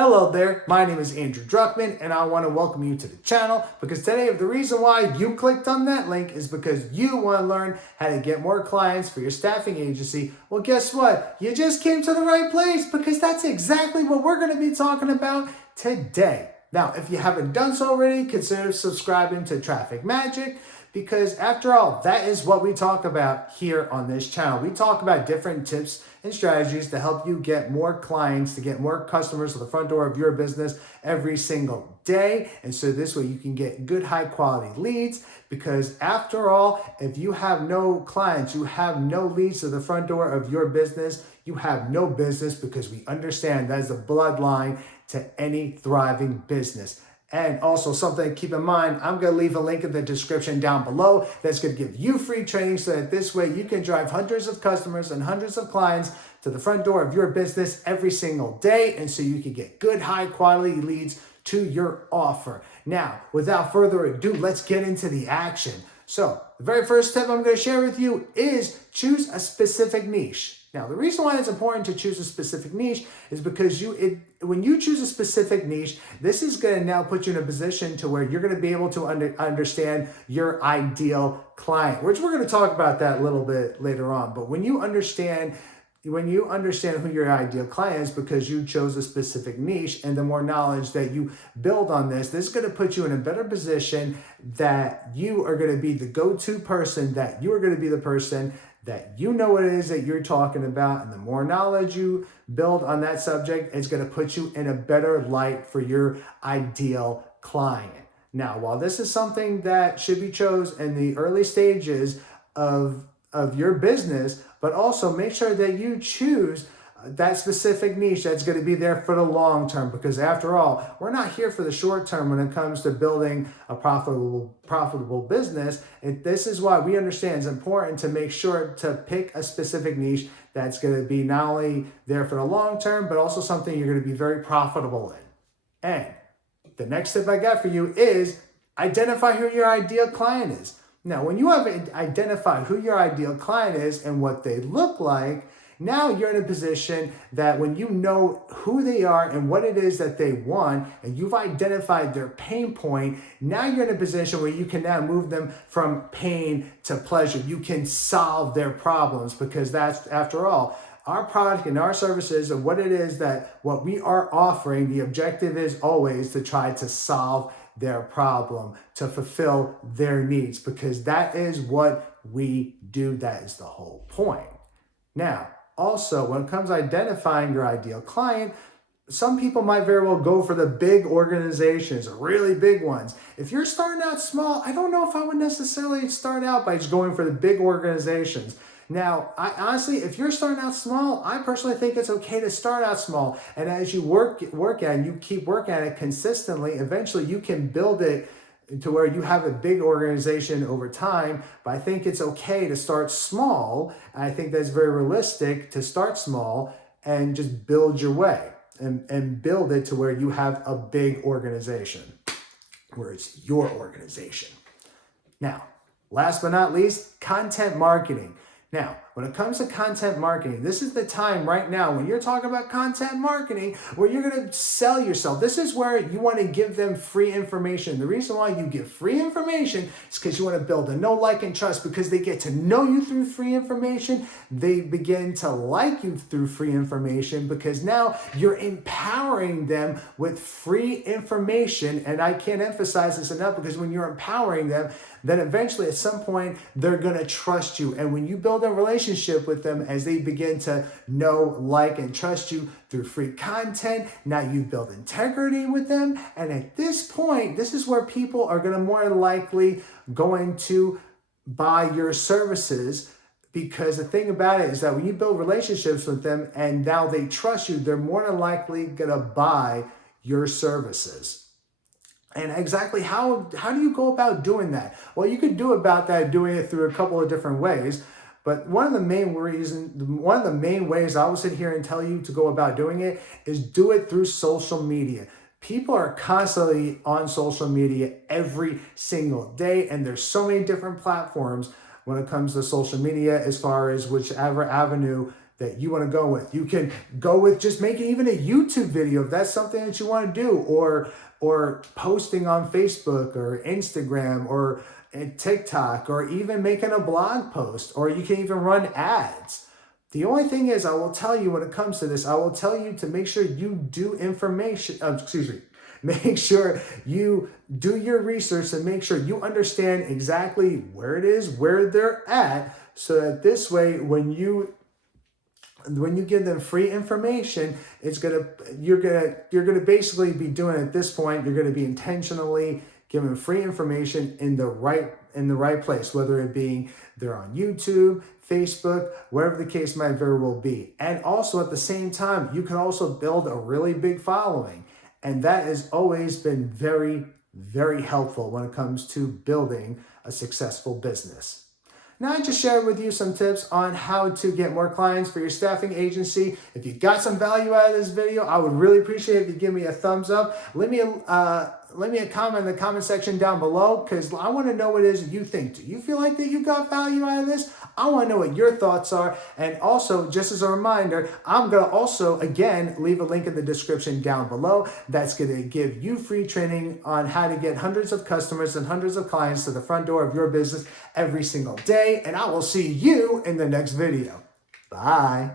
Hello there, my name is Andrew Druckman and I want to welcome you to the channel because today the reason why you clicked on that link is because you want to learn how to get more clients for your staffing agency. Well, guess what? You just came to the right place because that's exactly what we're going to be talking about today. Now, if you haven't done so already, consider subscribing to Traffic Magic because after all, that is what we talk about here on this channel. We talk about different tips and strategies to help you get more clients, to get more customers to the front door of your business every single day. And so this way you can get good, high quality leads because after all, if you have no clients, you have no leads to the front door of your business, you have no business because we understand that is the bloodline to any thriving business. And also something to keep in mind, I'm going to leave a link in the description down below that's going to give you free training so that this way you can drive hundreds of customers and hundreds of clients to the front door of your business every single day. And so you can get good, high quality leads to your offer. Now, without further ado, let's get into the action. So the very first tip I'm going to share with you is choose a specific niche. Now, the reason why it's important to choose a specific niche is because when you choose a specific niche, this is going to now put you in a position to where you're going to be able to understand your ideal client, which we're going to talk about that a little bit later on. But when you understand who your ideal client is because you chose a specific niche, and the more knowledge that you build on this is going to put you in a better position that you are going to be the go-to person, that you are going to be the person that you know what it is that you're talking about. And the more knowledge you build on that subject, it's going to put you in a better light for your ideal client. Now, while this is something that should be chosen in the early stages of your business, but also make sure that you choose that specific niche that's going to be there for the long term, because after all, we're not here for the short term when it comes to building a profitable business. And this is why we understand it's important to make sure to pick a specific niche that's going to be not only there for the long term, but also something you're going to be very profitable in. And the next tip I got for you is identify who your ideal client is. Now, when you have identified who your ideal client is and what they look like, now you're in a position that when you know who they are and what it is that they want, and you've identified their pain point, now you're in a position where you can now move them from pain to pleasure. You can solve their problems because that's, after all, our product and our services and what it is that what we are offering, the objective is always to try to solve their problem, to fulfill their needs, because that is what we do. That is the whole point. Now, also, when it comes to identifying your ideal client, some people might very well go for the big organizations, really big ones. If you're starting out small, I don't know if I would necessarily start out by just going for the big organizations. Now, honestly, if you're starting out small, I personally think it's okay to start out small. And as you work at it and you keep working at it consistently, eventually you can build it to where you have a big organization over time. But I think it's okay to start small. I think that's very realistic to start small and just build your way and build it to where you have a big organization, where it's your organization. Now, last but not least, content marketing. Now, when it comes to content marketing, this is the time right now when you're talking about content marketing where you're going to sell yourself. This is where you want to give them free information. The reason why you give free information is because you want to build a know, like, and trust, because they get to know you through free information. They begin to like you through free information because now you're empowering them with free information. And I can't emphasize this enough, because when you're empowering them, then eventually at some point they're going to trust you. And when you build a relationship with them, as they begin to know, like, and trust you through free content, now you build integrity with them. And at this point, this is where people are going to more likely going to buy your services. Because the thing about it is that when you build relationships with them and now they trust you, they're more than likely going to buy your services. And exactly how do you go about doing that? Well, you could do about that doing it through a couple of different ways. But one of the main ways I will sit here and tell you to go about doing it is do it through social media. People are constantly on social media every single day, and there's so many different platforms when it comes to social media as far as whichever avenue that you want to go with. You can go with just making even a YouTube video if that's something that you want to do, or posting on Facebook or Instagram or TikTok, or even making a blog post, or you can even run ads. The only thing is, I will tell you when it comes to this, I will tell you to make sure you do make sure you do your research and make sure you understand exactly where it is, where they're at, so that this way, when you give them free information, you're gonna basically be doing at this point, you're gonna be intentionally giving free information in the right place, whether it be they're on YouTube, Facebook, wherever the case might very well be. And also at the same time, you can also build a really big following. And that has always been very, very helpful when it comes to building a successful business. Now, I just shared with you some tips on how to get more clients for your staffing agency. If you got some value out of this video, I would really appreciate if you give me a thumbs up. Leave me a comment in the comment section down below, because I want to know what it is you think. Do you feel like that you got value out of this? I want to know what your thoughts are. And also, just as a reminder, I'm going to also, again, leave a link in the description down below. That's going to give you free training on how to get hundreds of customers and hundreds of clients to the front door of your business every single day. And I will see you in the next video. Bye.